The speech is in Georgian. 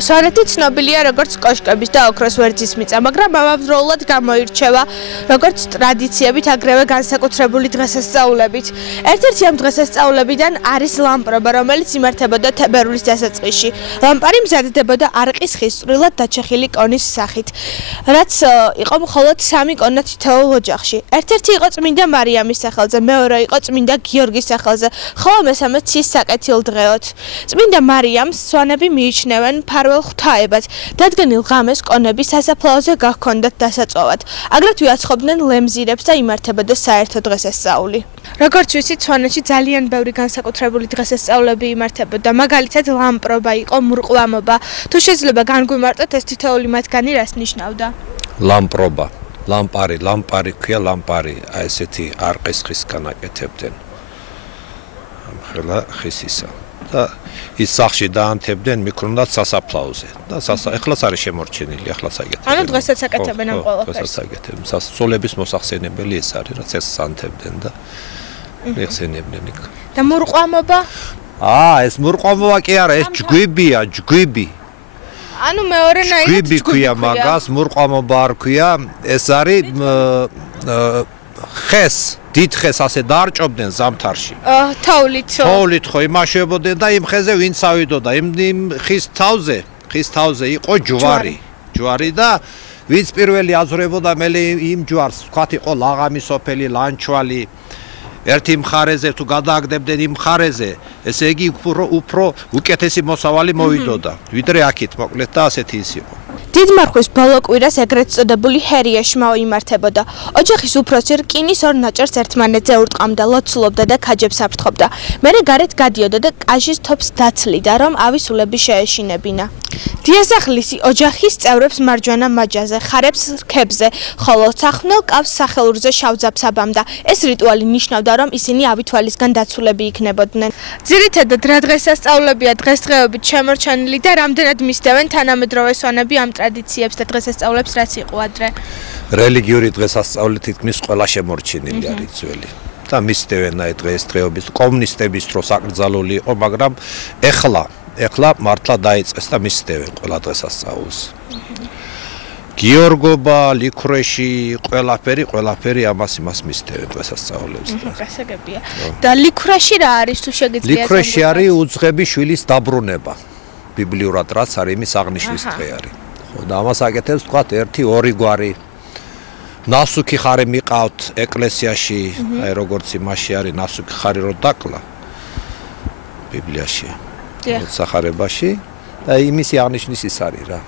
სვანეთი ცნობილია როგორც კოშკების და ოქროს ვერძის მიწა, მაგრამ ამავდროულად გამოირჩევა როგორც ტრადიციებით, აგრევე განსაკუთრებული დღესასწაულებით. ერთ-ერთი ამ დღესასწაულებიდან არის ლამპრობა, რომელიც იმართებოდა თებერვლის დასაწყისში. ლამპარი მზადდებოდა არყის ხის წვრილად დაჩეხილი კონის სახით, რაც იყო მხოლოდ 3 კონა თითოეულ ოჯახში. ერთ-ერთი იყო წმინდა მარიამის სახელზე, მეორე იყო წმინდა გიორგის სახელზე, ხოლო მესამე ცის საკეთილდღეოდ. წმინდა მარიამს სვანები მიიჩნევენ მფარველ ღვთაებად. დადგენილ ღამეს კონები სასაფლაოზე გahქონდათ დასაწვავად. აგრეთვე აცხობდნენ ლემზირებს და იმართებოდა საერთო დღესასწაული. როგორც ვიცით, სვანეთში ძალიან ბევრი განსაკუთრებული დღესასწაულები იმართებოდა. მაგალითად, ლამპრობა იყო, მურყლამობა. თუ შეიძლება განგვიმარტოთ ეს თითოეული მათგანი რას ნიშნავდა? ლამპრობა, ლამპარი ქვია ლამპარი, აი ესეთი არყის ხისგან აკეთებდნენ. ამხელა ხისისა. და ის სახში დაანთებდნენ მიკრონდათ სასაფლაოზე და ეხლაც არის შემორჩენილი, ახლაც აკეთებენ. ანუ დღესაც აკეთებენ ამ ყველაფერს. დღესაც აკეთებენ. სასწაულების მოსახსენებელი ეს არის, რაც ეს ანთებდნენ და ეხსენებდნენ იქ. და მურყლამობა? ეს მურყლამობა კი არა, ეს ჯგვიბია, ჯგვიბი. ანუ მეორენაირად ჯგვიბი ქვია მაგას, მურყლამობა არ ქვია, ეს არის ხეს, დიდ ხეს ასე დაარჭობდნენ ზამთარში. თოვლით ხო იმაშებოდნენ და იმ ხეზე ვინც ავიდოდა, იმ ხის თავზე იყო ჯვარი და ვინც პირველი აზრებოდა მელე იმ ჯვარს, ვთქვათ იყო ლაღამი სოფელი, ლანჩვალი. ერთი მხარეზე თუ გადააგდებდნენ იმ მხარეზე, ესე იგი უფრო უკეთესი მოსავალი მოვიდოდა, ვიდრე აქეთ, მოკლედ და ასეთი ის იყო. დიდმარხვის ბოლო კვირას ეგრეთ წოდებული ჰერიაშმა იმართებოდა. ოჯახის უფროსი რკინის ორ ნაჭერს ერთმანეთზე ურტყამდა, ლოცულობდა და ქაჯებს აფრთხობდა. მერე გარეთ გადიოდა და კაჟის თოფს დაცლიდა, რომ ავისულები შეეშინებინა. დიასახლისი ოჯახის წევრებს მარჯვენა მაჯაზე, ხარებს რქებზე, ხოლო სახვნელ კავს სახელურზე შავძაბს აბამდა. ეს რიტუალი ნიშნავდა, რომ ისინი ავითვალისგან დაცულები იქნებოდნენ. ძირითადად რა დღესასწაულებია დღესდღეობით შემორჩენილი და რამდენად მისდევენ თანამედროვე სვანები ამ ტრადიციებს და დღესასწაულებს რაც იყო ადრე? რელიგიური დღესასწაული თითქმის ყველა შემორჩენილი არის ძველი. და მისდევენ აი დღესდღეობით კომუნისტების დროს აკრძალული იყო, მაგრამ ეხლა მართლა დაიწყეს და მისდევენ ყველა დღესასწაულს. გიორგობა, ლიქვრეში, ყველაფერი ამას მისდევენ დღესასწაულებს. გასაგებია. და ლიქვრეში რა არის თუ შეგიძლიათ? ლიქვრეში არის უძღები შვილის დაბრუნება. ბიბლიურად რაც არის, იმის აღნიშნის დღე არის. ხო, და ამას აკეთებს თქვათ 1-2 გვარი. ნასუქი ხარი მიყავთ ეკლესიაში, აი როგორც იმაში არის ნასუქი ხარი რო დაკლა. ბიბლიაში. სახარებაში და იმის აღნიშნის ის არის რა.